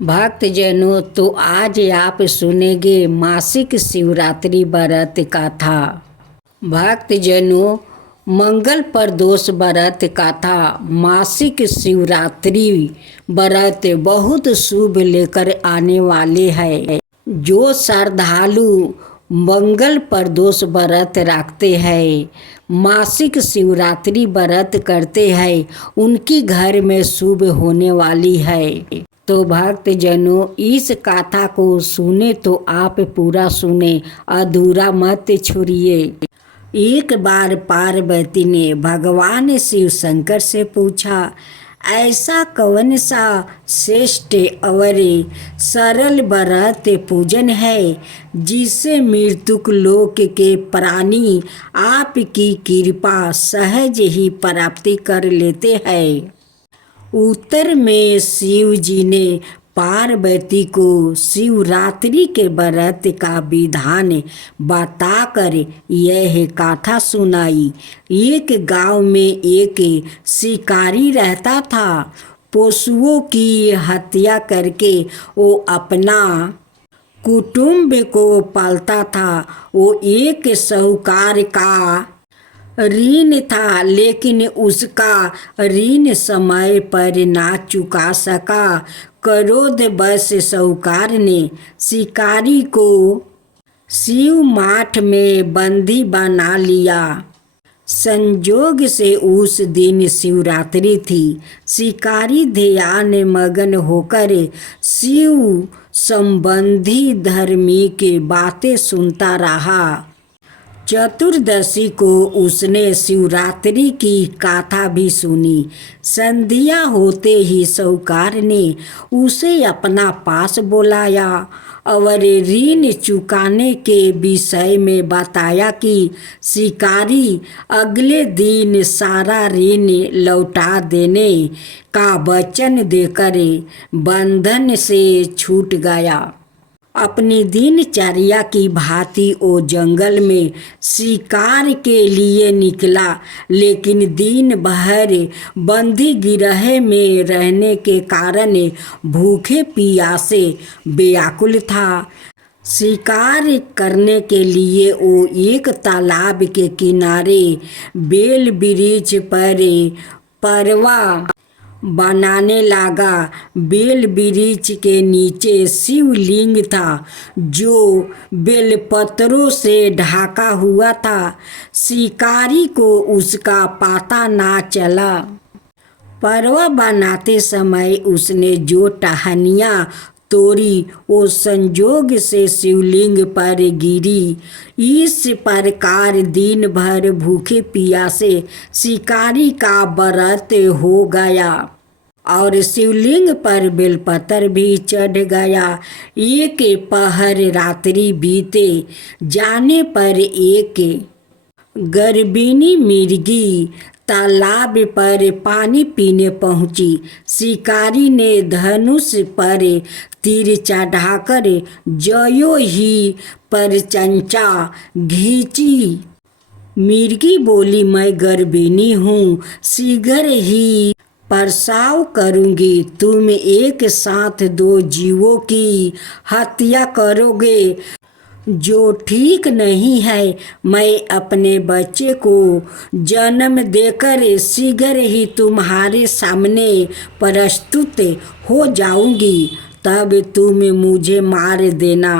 भक्तजनों, तो आज आप सुनेंगे मासिक शिवरात्रि व्रत कथा। भक्तजनों, मंगल प्रदोष व्रत कथा मासिक शिवरात्रि व्रत बहुत शुभ लेकर आने वाले हैं। जो श्रद्धालु मंगल प्रदोष व्रत रखते हैं, मासिक शिवरात्रि व्रत करते हैं, उनकी घर में शुभ होने वाली है। तो भक्तजनों, इस कथा को सुने तो आप पूरा सुने, अधूरा मत छोड़िए। एक बार पार्वती ने भगवान शिव शंकर से पूछा, ऐसा कौन सा श्रेष्ठ और सरल व्रत पूजन है जिससे मृत्युक लोक के प्राणी आपकी कृपा सहज ही प्राप्ति कर लेते हैं। उत्तर में शिव जी ने पार्वती को शिवरात्रि के व्रत का विधान बताकर यह कथा सुनाई। एक गांव में एक शिकारी रहता था। पशुओं की हत्या करके वो अपना कुटुंब को पालता था। वो एक साहूकार का ऋण था, लेकिन उसका ऋण समय पर ना चुका सका। क्रोधवश साहूकार ने शिकारी को शिव मठ में बंदी बना लिया। संजोग से उस दिन शिवरात्रि थी। शिकारी ध्यान मगन होकर शिव संबंधी धर्मी की बातें सुनता रहा। चतुर्दशी को उसने शिवरात्रि की कथा भी सुनी। संध्या होते ही साहूकार ने उसे अपना पास बुलाया और ऋण चुकाने के विषय में बताया कि शिकारी अगले दिन सारा ऋण लौटा देने का वचन देकर बंधन से छूट गया। अपनी दिनचर्या की भांति वो जंगल में शिकार के लिए निकला, लेकिन दिन भर बंदी गिरह में रहने के कारण भूखे प्यासे व्याकुल था। शिकार करने के लिए वो एक तालाब के किनारे बेल वृक्ष पर परवा बनाने लगा। बेल वृक्ष के नीचे शिवलिंग था जो बेलपत्रों से ढका हुआ था। शिकारी को उसका पता ना चला। परवा बनाते समय उसने जो टहनियाँ तोड़ी वो संजोग से शिवलिंग पर गिरी। इस प्रकार दिन भर भूखे प्यासे शिकारी का व्रत हो गया और शिवलिंग पर बेलपत्र भी चढ़ गया। एक पहर रात्रि बीते जाने पर एक गर्भिणी मिर्गी तालाब पर पानी पीने पहुंची। शिकारी ने धनुष पर तीर चढ़ाकर ज्यों ही परचंचा घींची। मिर्गी बोली, मैं गर्भिणी हूँ, शीघ्र ही प्रसव करूँगी। तुम एक साथ दो जीवों की हत्या करोगे, जो ठीक नहीं है। मैं अपने बच्चे को जन्म देकर शीघ्र ही तुम्हारे सामने प्रस्तुत हो जाऊंगी, तब तुम मुझे मार देना।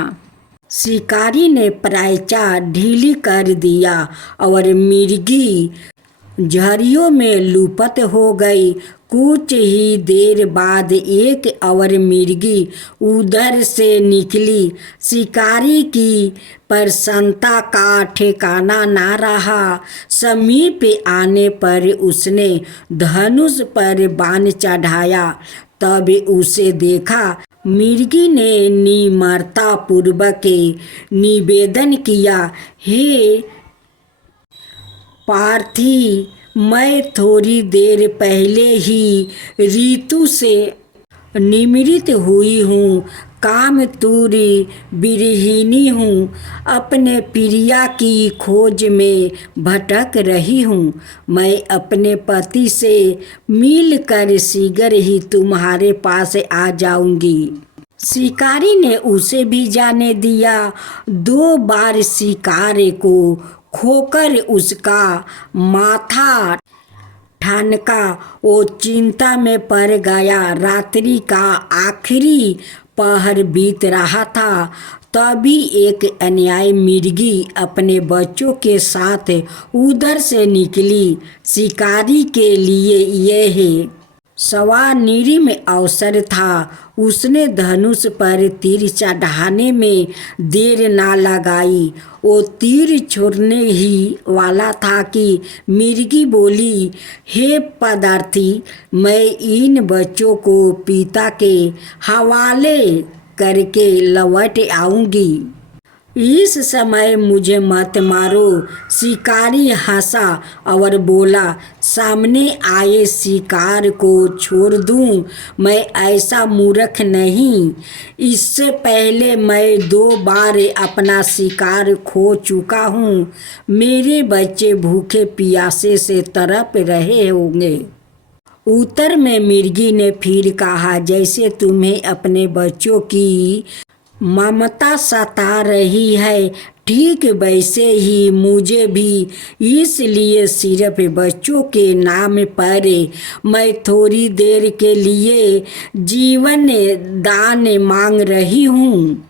शिकारी ने प्रायचा ढीली कर दिया और मिर्गी झरियों में लुप्त हो गई। कुछ ही देर बाद एक और मिर्गी उधर से निकली। शिकारी की प्रसन्नता का ठिकाना ना रहा। समीप आने पर उसने धनुष पर बाण चढ़ाया। तब उसे देखा। मिर्गी ने निम्रता पूर्वक निवेदन किया, हे पार्थी, मैं थोड़ी देर पहले ही ऋतु से निमृत हुई हूँ। कामतुरी विरहिणी हूँ। अपने प्रिया की खोज में भटक रही हूँ। मैं अपने पति से मिलकर शीघ्र ही तुम्हारे पास आ जाऊंगी। शिकारी ने उसे भी जाने दिया। 2 बार शिकार को खोकर उसका माथा ठनका। वो चिंता में पड़ गया। रात्रि का आखिरी पहर बीत रहा था। तभी एक अन्यायी मिर्गी अपने बच्चों के साथ उधर से निकली। शिकारी के लिए यह स्वर्णिम अवसर था। उसने धनुष पर तीर चढ़ाने में देर ना लगाई। वो तीर छोड़ने ही वाला था कि मिर्गी बोली, हे पदार्थी, मैं इन बच्चों को पिता के हवाले करके लौट आऊंगी। इस समय मुझे मत मारो। शिकारी हंसा और बोला, सामने आए शिकार को छोड़ दूं? मैं ऐसा मूर्ख नहीं। इससे पहले मैं 2 बार अपना शिकार खो चुका हूँ। मेरे बच्चे भूखे प्यासे से तड़प रहे होंगे। उत्तर में मिर्गी ने फिर कहा, जैसे तुम्हें अपने बच्चों की ममता सता रही है, ठीक वैसे ही मुझे भी। इसलिए सिर्फ बच्चों के नाम पर मैं थोड़ी देर के लिए जीवन दान मांग रही हूँ।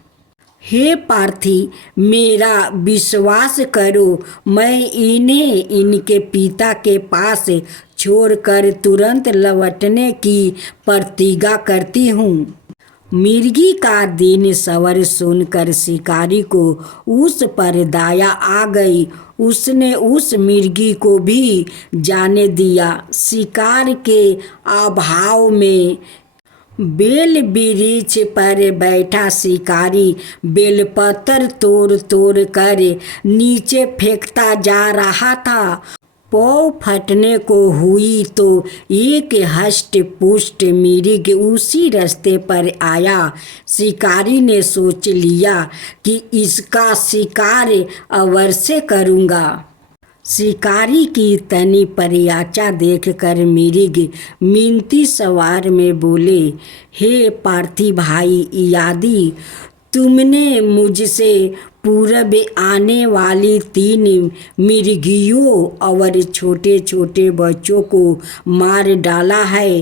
हे पार्थी, मेरा विश्वास करो। मैं इन्हें इनके पिता के पास छोड़कर तुरंत लौटने की प्रतिज्ञा करती हूँ। मिर्गी का दिन सवर सुनकर शिकारी को उस पर दया आ गई। उसने उस मिर्गी को भी जाने दिया। शिकार के अभाव में बेल वृक्ष पर बैठा शिकारी बेलपत्र तोड़ तोड़ कर नीचे फेंकता जा रहा था। पौ फटने को हुई तो एक हष्ट पुष्ट मिर्ग उसी रास्ते पर आया। शिकारी ने सोच लिया कि इसका शिकार अवश्य करूँगा। शिकारी की तनी प्रयाचा देखकर मिर्ग मिनती सवार में बोले, हे पार्थी भाई, यदि तुमने मुझसे पूरब आने वाली 3 मिर्गियों और छोटे छोटे बच्चों को मार डाला है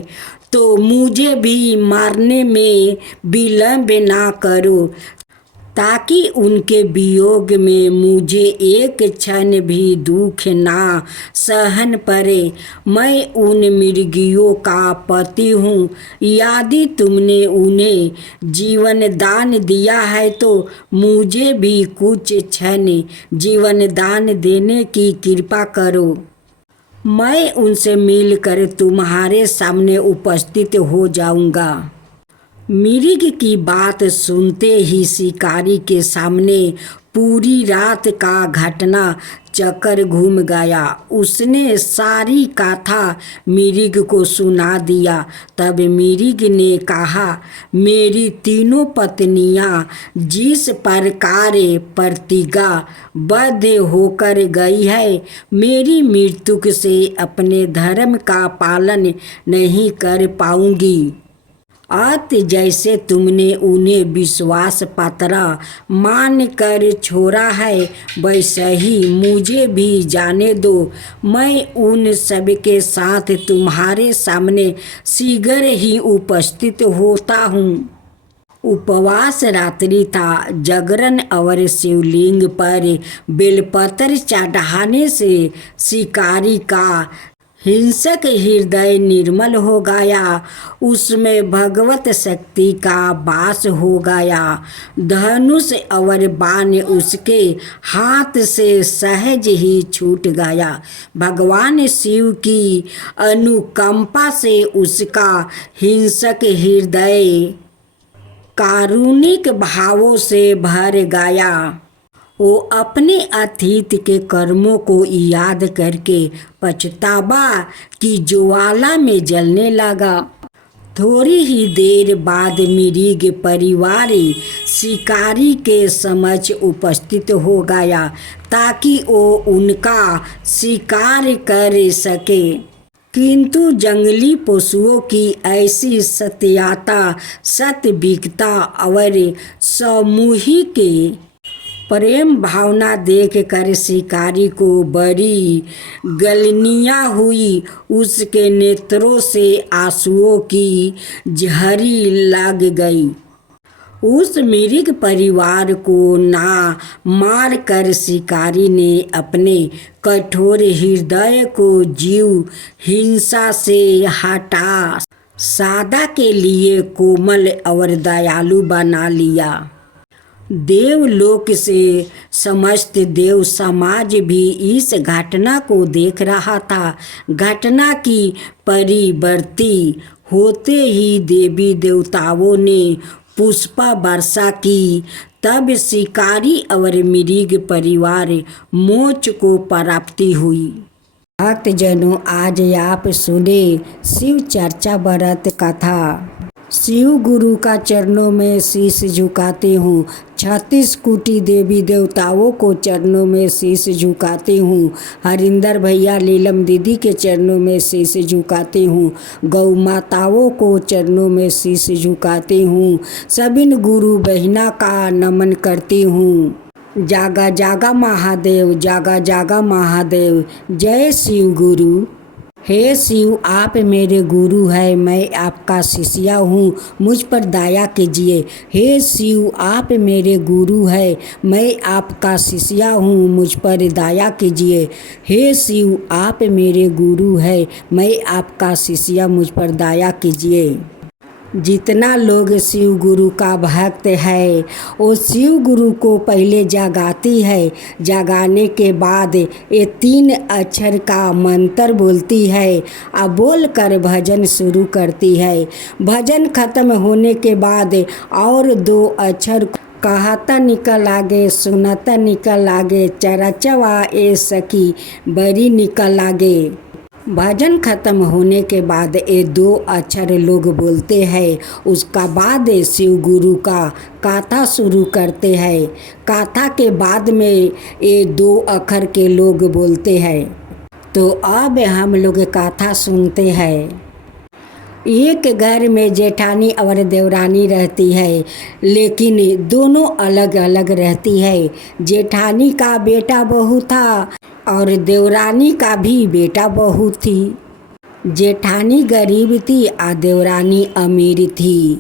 तो मुझे भी मारने में विलंब ना करो, ताकि उनके वियोग में मुझे एक क्षण भी दुख ना सहन पड़े। मैं उन मिर्गियों का पति हूँ। यदि तुमने उन्हें जीवन दान दिया है तो मुझे भी कुछ क्षण जीवन दान देने की कृपा करो। मैं उनसे मिलकर तुम्हारे सामने उपस्थित हो जाऊँगा। मिर्ग की बात सुनते ही शिकारी के सामने पूरी रात का घटना चक्कर घूम गया। उसने सारी कथा मिर्ग को सुना दिया। तब मिर्ग ने कहा, मेरी 3 पत्नियां जिस प्रकार प्रतिज्ञा बद्ध होकर गई है, मेरी मृत्यु से अपने धर्म का पालन नहीं कर पाऊंगी। अत जैसे तुमने उन्हें विश्वास पात्र मान कर छोड़ा है, वैसे ही मुझे भी जाने दो। मैं उन सब के साथ तुम्हारे सामने शीघ्र ही उपस्थित होता हूँ। उपवास रात्रि था। जागरण और शिवलिंग पर बेलपत्र चढ़ाने से शिकारी का हिंसक हृदय निर्मल हो गया। उसमें भगवत शक्ति का वास हो गया। धनुष और बाण उसके हाथ से सहज ही छूट गया। भगवान शिव की अनुकंपा से उसका हिंसक हृदय कारुणिक भावों से भर गया। वो अपने अतीत के कर्मों को याद करके पछतावा की ज्वाला में जलने लगा। थोड़ी ही देर बाद मिर्ग परिवार शिकारी के समक्ष उपस्थित हो गया, ताकि वो उनका शिकार कर सके। किंतु जंगली पशुओं की ऐसी सत्याता सत्विकता और सामूहिक प्रेम भावना देखकर शिकारी को बड़ी गलनियाँ हुई। उसके नेत्रों से आंसुओं की झरी लग गई। उस मृग परिवार को ना मार कर शिकारी ने अपने कठोर हृदय को जीव हिंसा से हटा सदा के लिए कोमल और दयालु बना लिया। देवलोक से समस्त देव समाज भी इस घटना को देख रहा था। घटना की परिवर्ती होते ही देवी देवताओं ने पुष्पा वर्षा की। तब शिकारी और मृग परिवार मोक्ष को प्राप्ति हुई। भक्तजनों, आज आप सुने शिव चर्चा व्रत कथा। शिव गुरु का चरणों में शीश झुकाती हूँ। 36 कोटि देवी देवताओं को चरणों में शीश झुकाती हूँ। हरिंदर भैया लीलम दीदी के चरणों में शीश झुकाती हूँ। गौ माताओं को चरणों में शीश झुकाती हूँ। सभी गुरु बहिना का नमन करती हूँ। जागा जागा महादेव, जागा जागा महादेव। जय शिव गुरु। हे शिव, आप मेरे गुरु हैं, मैं आपका शिष्या हूँ, मुझ पर दया कीजिए। हे शिव, आप मेरे गुरु हैं, मैं आपका शिष्या हूँ, मुझ पर दया कीजिए। हे शिव, आप मेरे गुरु हैं, मैं आपका शिष्या, मुझ पर दया कीजिए। जितना लोग शिव गुरु का भक्त है वो शिव गुरु को पहले जगाती है। जगाने के बाद ये 3 अक्षर का मंत्र बोलती है। अब बोल कर भजन शुरू करती है। भजन खत्म होने के बाद और 2 अक्षर कहता निकल आगे, सुनता निकल आगे, चरचवा ए सखी बड़ी निकल आगे। भजन खत्म होने के बाद ये 2 अक्षर लोग बोलते हैं। उसका बाद शिव गुरु का गाथा शुरू करते हैं। गाथा के बाद में ये 2 अक्षर के लोग बोलते हैं। तो अब हम लोग गाथा सुनते हैं। एक घर में जेठानी और देवरानी रहती है, लेकिन दोनों अलग अलग रहती है। जेठानी का बेटा बहू था और देवरानी का भी बेटा बहू थी। जेठानी गरीब थी और देवरानी अमीर थी।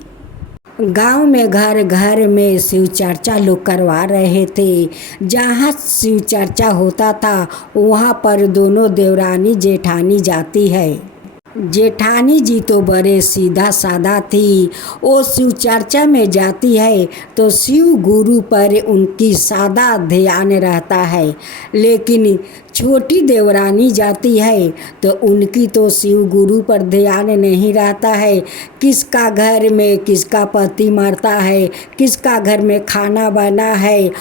गांव में घर घर में शिव चर्चा लोग करवा रहे थे। जहाँ शिव चर्चा होता था वहाँ पर दोनों देवरानी जेठानी जाती है। जेठानी जी तो बड़े सीधा साधा थी। वो शिव चर्चा में जाती है तो शिव गुरु पर उनकी सादा ध्यान रहता है। लेकिन छोटी देवरानी जाती है तो उनकी तो शिव गुरु पर ध्यान नहीं रहता है। किसका घर में किसका पति मरता है, किसका घर में खाना बना है,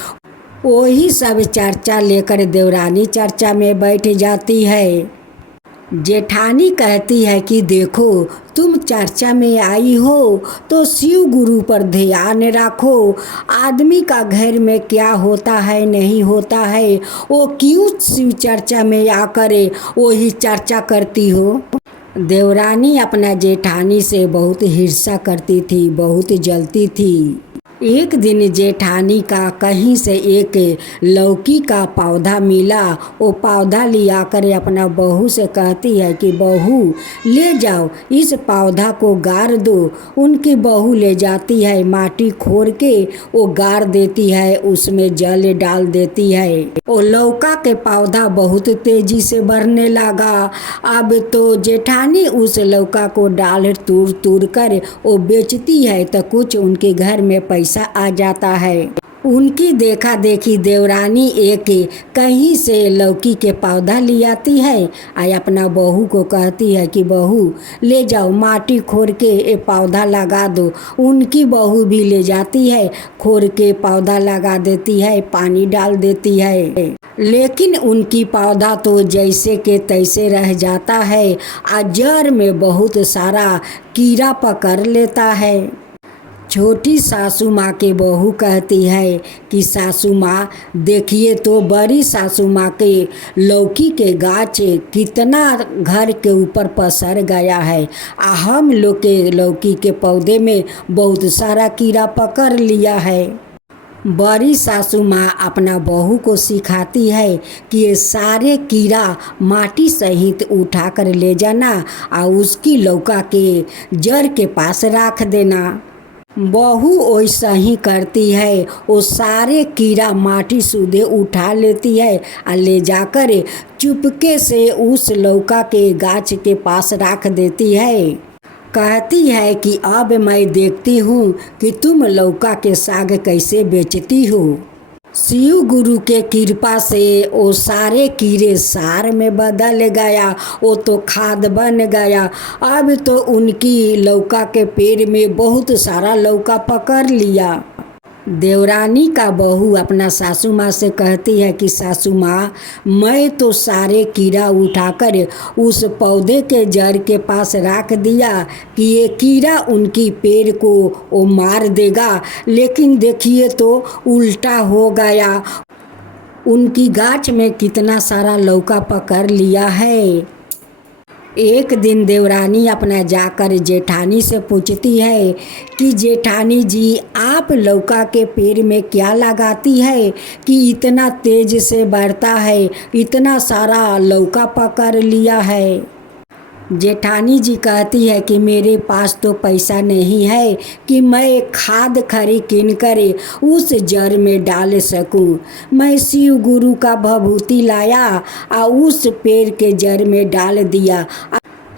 वही सब चर्चा लेकर देवरानी चर्चा में बैठ जाती है। जेठानी कहती है कि देखो, तुम चर्चा में आई हो तो शिव गुरु पर ध्यान रखो। आदमी का घर में क्या होता है नहीं होता है वो क्यों शिव चर्चा में आकर वही चर्चा करती हो। देवरानी अपना जेठानी से बहुत ईर्ष्या करती थी, बहुत जलती थी। एक दिन जेठानी का कहीं से एक लौकी का पौधा मिला। वो पौधा लिया कर अपना बहू से कहती है कि बहू ले जाओ, इस पौधा को गाड़ दो। उनकी बहू ले जाती है, माटी खोर के वो गाड़ देती है, उसमें जल डाल देती है। वो लौका के पौधा बहुत तेजी से बढ़ने लगा। अब तो जेठानी उस लौका को डाल तूर तूर कर वो बेचती है तो कुछ उनके घर में पैसा आ जाता है। उनकी देखा देखी देवरानी एक कहीं से लौकी के पौधा ले आती है और अपना बहू को कहती है कि बहू ले जाओ, माटी खोर के ये पौधा लगा दो। उनकी बहू भी ले जाती है, खोर के पौधा लगा देती है, पानी डाल देती है। लेकिन उनकी पौधा तो जैसे के तैसे रह जाता है और जड़ में बहुत सारा कीड़ा पकड़ लेता है। छोटी सासू माँ के बहू कहती है कि सासू माँ देखिए तो बड़ी सासू माँ के लौकी के गाछ कितना घर के ऊपर पसर गया है। हम लोग के लौकी के पौधे में बहुत सारा कीड़ा पकड़ लिया है। बड़ी सासू माँ अपना बहू को सिखाती है कि ये सारे कीड़ा माटी सहित उठा कर ले जाना और उसकी लौका के जड़ के पास रख देना। बहू वैसा ही करती है, वो सारे कीड़ा माटी सूधे उठा लेती है और ले जाकर चुपके से उस लौका के गाछ के पास रख देती है। कहती है कि अब मैं देखती हूँ कि तुम लौका के साग कैसे बेचती हो। शिव गुरु के कृपा से वो सारे कीड़े सार में बदल गया, वो तो खाद बन गया। अब तो उनकी लौका के पेड़ में बहुत सारा लौका पकड़ लिया। देवरानी का बहू अपना सासू माँ से कहती है कि सासू माँ मैं तो सारे कीड़ा उठाकर उस पौधे के जड़ के पास रख दिया कि ये कीड़ा उनकी पेड़ को वो मार देगा, लेकिन देखिए तो उल्टा हो गया। उनकी गाछ में कितना सारा लौका पकड़ लिया है। एक दिन देवरानी अपना जाकर जेठानी से पूछती है कि जेठानी जी आप लौका के पेड़ में क्या लगाती है कि इतना तेज से बढ़ता है, इतना सारा लौका पकड़ लिया है। जेठानी जी कहती है कि मेरे पास तो पैसा नहीं है कि मैं खाद खरी किन कर उस जड़ में डाल सकूं। मैं शिव गुरु का भभूति लाया और उस पेड़ के जड़ में डाल दिया।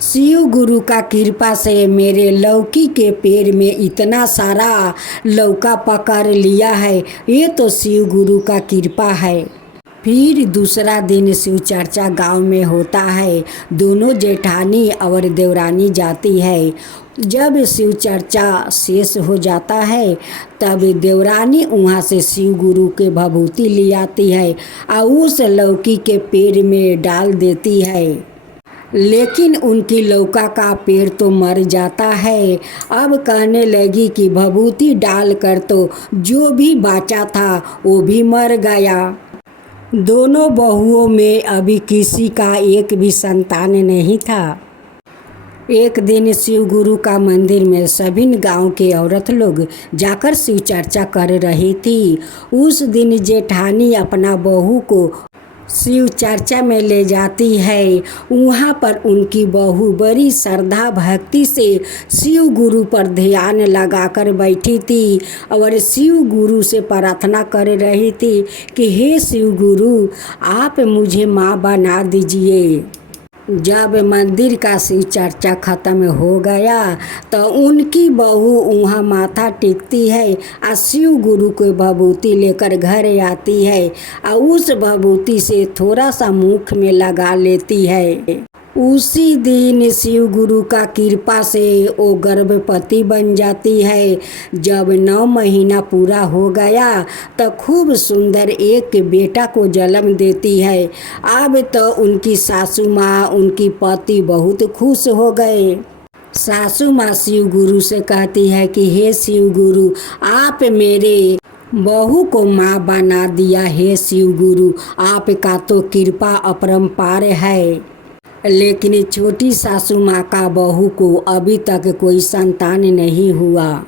शिव गुरु का कृपा से मेरे लौकी के पेड़ में इतना सारा लौका पकड़ लिया है। ये तो शिव गुरु का कृपा है। फिर दूसरा दिन शिव चर्चा गांव में होता है। दोनों जेठानी और देवरानी जाती है। जब शिव चर्चा शेष हो जाता है तब देवरानी वहाँ से शिव गुरु के भभूति ले आती है और उस लौकी के पेड़ में डाल देती है, लेकिन उनकी लौका का पेड़ तो मर जाता है। अब कहने लगी कि भभूति डाल कर तो जो भी बचा था वो भी मर गया। दोनों बहुओं में अभी किसी का एक भी संतान नहीं था। एक दिन शिव गुरु का मंदिर में सभी गांव के औरत लोग जाकर शिव चर्चा कर रही थी। उस दिन जेठानी अपना बहू को शिव चर्चा में ले जाती है। वहाँ पर उनकी बहू बड़ी श्रद्धा भक्ति से शिव गुरु पर ध्यान लगाकर बैठी थी और शिव गुरु से प्रार्थना कर रही थी कि हे शिव गुरु आप मुझे माँ बना दीजिए। जब मंदिर का शिव चर्चा खत्म हो गया तो उनकी बहू वहाँ माथा टेकती है और शिव गुरु को भभूति लेकर घर आती है और उस भभूति से थोड़ा सा मुख में लगा लेती है। उसी दिन शिव गुरु का कृपा से वो गर्भवती बन जाती है। जब 9 महीना पूरा हो गया तो खूब सुंदर एक बेटा को जन्म देती है। अब तो उनकी सासू माँ उनकी पति बहुत खुश हो गए। सासू माँ शिव गुरु से कहती है कि हे शिव गुरु आप मेरे बहू को माँ बना दिया। हे शिव गुरु आपका तो कृपा अपरंपार है। लेकिन छोटी सासू माँ का बहू को अभी तक कोई संतान नहीं हुआ।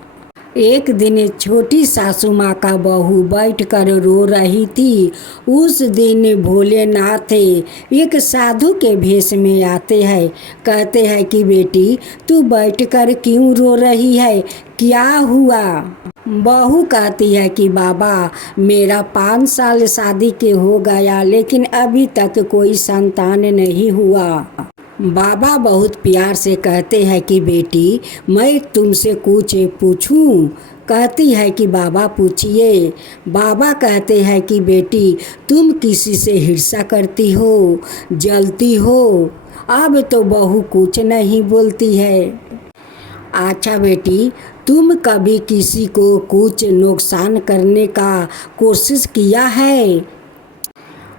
एक दिन छोटी सासू माँ का बहू बैठकर रो रही थी। उस दिन भोलेनाथ एक साधु के भेष में आते हैं। कहते हैं कि बेटी तू बैठकर क्यों रो रही है, क्या हुआ? बहू कहती है कि बाबा मेरा 5 साल शादी के हो गया लेकिन अभी तक कोई संतान नहीं हुआ। बाबा बहुत प्यार से कहते हैं कि बेटी मैं तुमसे कुछ पूछूं? कहती है कि बाबा पूछिए। बाबा कहते हैं कि बेटी तुम किसी से हिंसा करती हो, जलती हो? अब तो बहू कुछ नहीं बोलती है। अच्छा बेटी तुम कभी किसी को कुछ नुकसान करने का कोशिश किया है?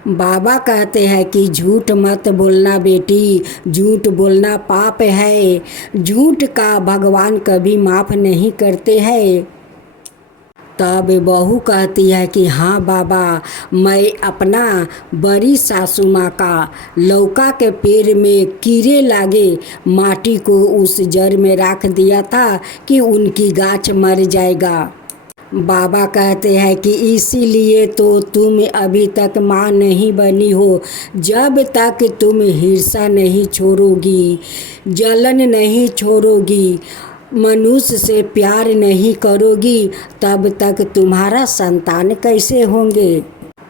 बाबा कहते हैं कि झूठ मत बोलना बेटी, झूठ बोलना पाप है। झूठ का भगवान कभी माफ़ नहीं करते हैं। तब बहू कहती है कि हाँ बाबा, मैं अपना बड़ी सासू माँ का लौका के पेड़ में कीड़े लागे माटी को उस जड़ में रख दिया था कि उनकी गाछ मर जाएगा। बाबा कहते हैं कि इसीलिए तो तुम अभी तक माँ नहीं बनी हो। जब तक तुम ईर्ष्या नहीं छोड़ोगी, जलन नहीं छोड़ोगी, मनुष्य से प्यार नहीं करोगी, तब तक तुम्हारा संतान कैसे होंगे।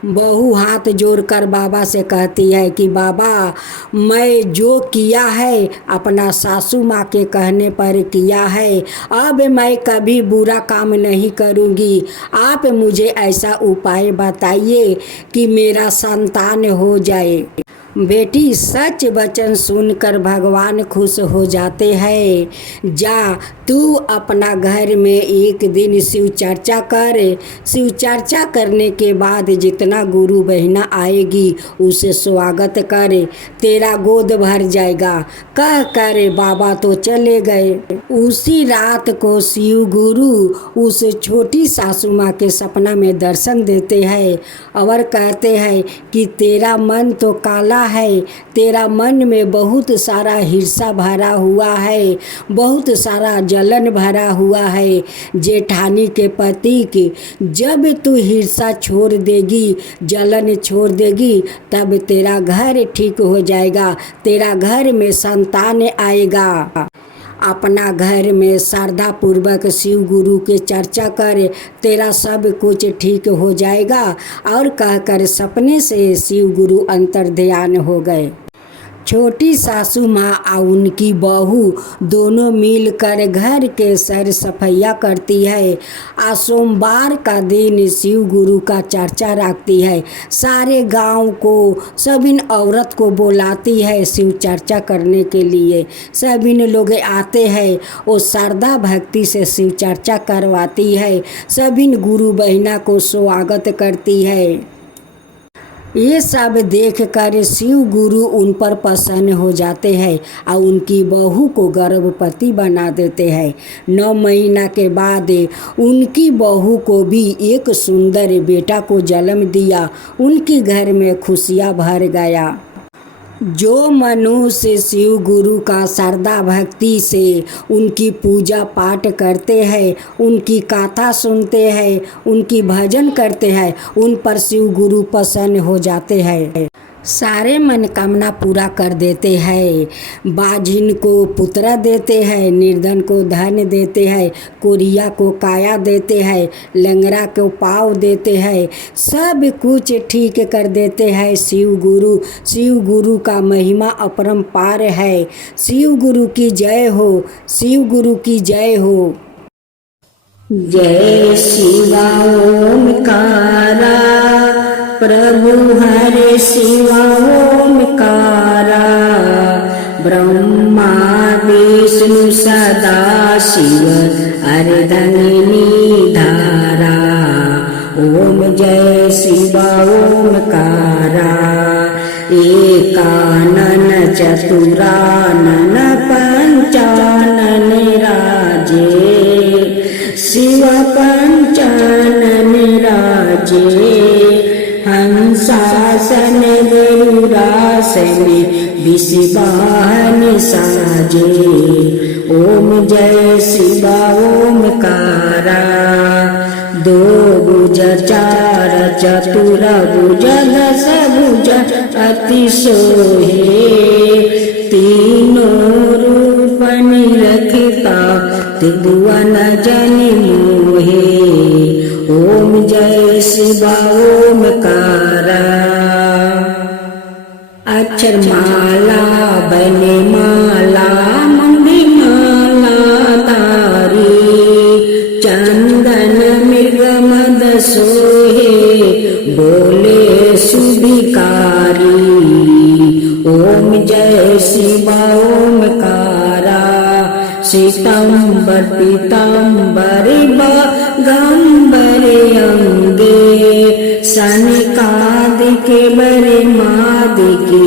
बहू हाथ जोड़कर बाबा से कहती है कि बाबा, मैं जो किया है अपना सासू माँ के कहने पर किया है। अब मैं कभी बुरा काम नहीं करूँगी। आप मुझे ऐसा उपाय बताइए कि मेरा संतान हो जाए। बेटी, सच वचन सुनकर भगवान खुश हो जाते हैं। जा, तू अपना घर में एक दिन शिव चर्चा कर। शिव चर्चा करने के बाद जितना गुरु बहना आएगी उसे स्वागत कर, तेरा गोद भर जाएगा। कह कर बाबा तो चले गए। उसी रात को शिव गुरु उस छोटी सासू माँ के सपना में दर्शन देते हैं और कहते हैं कि तेरा मन तो काला है, तेरा मन में बहुत सारा ईर्ष्या भरा हुआ है, बहुत सारा जलन भरा हुआ है जेठानी के पति की। जब तू ईर्ष्या छोड़ देगी, जलन छोड़ देगी, तब तेरा घर ठीक हो जाएगा, तेरा घर में संतान आएगा। अपना घर में श्रद्धा पूर्वक शिव गुरु के चर्चा कर, तेरा सब कुछ ठीक हो जाएगा। और कहकर सपने से शिव गुरु अंतर्ध्यान हो गए। छोटी सासू माँ और उनकी बहू दोनों मिलकर घर के सर सफैया करती है। आज सोमवार का दिन शिव गुरु का चर्चा रखती है। सारे गांव को, सभी औरत को बुलाती है शिव चर्चा करने के लिए। सभी लोग आते हैं, वो श्रद्धा भक्ति से शिव चर्चा करवाती है। सभी गुरु बहिना को स्वागत करती है। ये सब देखकर शिव गुरु उन पर प्रसन्न हो जाते हैं और उनकी बहू को गर्भवती बना देते हैं। 9 महीना के बाद उनकी बहू को भी एक सुंदर बेटा को जन्म दिया। उनके घर में खुशियाँ भर गया। जो मनुष्य शिव गुरु का श्रद्धा भक्ति से उनकी पूजा पाठ करते हैं, उनकी कथा सुनते हैं, उनकी भजन करते हैं, उन पर शिव गुरु प्रसन्न हो जाते हैं। सारे मनोकामना पूरा कर देते हैं। बाझिन को पुत्र देते हैं, निर्धन को धन देते हैं, कोरिया को काया देते हैं, लंगड़ा को पाँव देते हैं, सब कुछ ठीक कर देते हैं शिव गुरु। शिव गुरु का महिमा अपरंपार है। शिव गुरु की जय हो, शिव गुरु की जय हो। जय शिवा ओमकारा, प्रभु हरे शिवा ओमकारा। ब्रह्मा विष्णु सदा शिव अर्धंगिनी धारा। ओम जय शिवा ओमकारा। एकानन चतुरानन पंचानन राजे, शिव पंचानन राजे। हंसासन गरुड़ासन विषवाहन साजे। ओम जय शिवा ओमकारा। 2 भुज 4 चतुर भुज 10 भुज अति सोहे। तीनों रूप निरखता त्रिभुवन जन मोहे। ओम जय शिवा ओमकारा। अक्षर माला बने माला मंगी माला तारी। चंदन मृग मद सोहे बोले सुभिकारी। ओम जय शिवा ओमकारा। श्वेतांबर पीतांबर गंबर अंगे। सनकादिक बरे मादिकी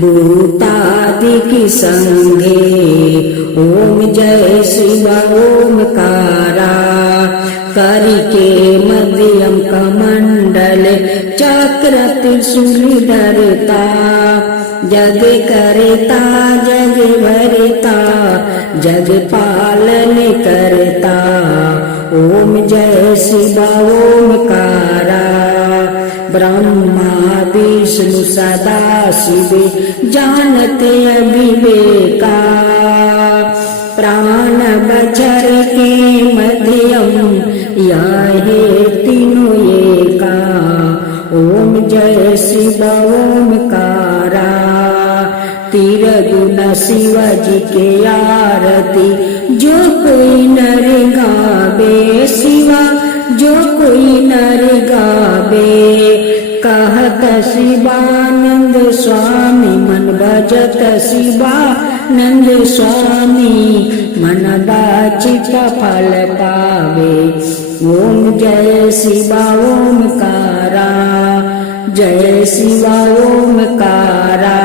भूतादिकी संगे। ओम जय शिव ओमकारा करके मध्यम कमंडल चक्र त्रिशूल धरता। जग करता जग भरता जग पालन करता। ओम जय शिव ओमकारा ब्रह्मा विष्णु सदा शिव जानते अविवेका। प्राण बचर के मध्यम यह तीनों एका। ओम जय शिव ओमकारा तिरगुण शिव जी के आरती जो कोई नर गावे। शिवा जो कोई नर गावे कहत शिवानंद स्वामी मन भजत शिवानंद स्वामी मन वांछित फल पावे। ओम जय शिव ओमकारा जय शिव ओमकारा।